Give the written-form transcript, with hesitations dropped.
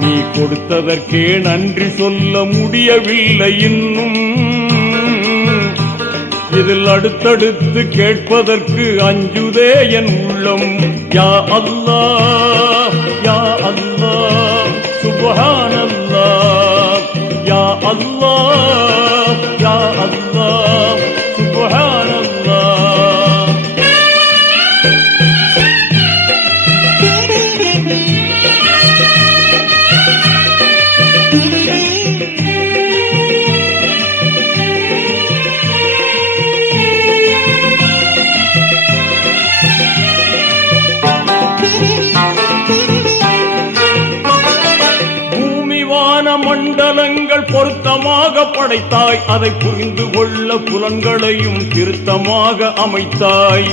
நீ கொடுத்ததற்கே நன்றி சொல்ல முடியவில்லை இன்னும். இதில் அடுத்தடுத்து கேட்பதற்கு அஞ்சுதே என் உள்ளம். யா அல்லாஹ் யா அல்லாஹ் சுப்ஹானல்லாஹ். யா அல்லாஹ் யா அல்லாஹ் சுப்ஹானல்லாஹ். மண்டலங்கள் பொருத்தமாக படைத்தாய், அதை புரிந்து கொள்ள புலன்களையும் திருத்தமாக அமைத்தாய்.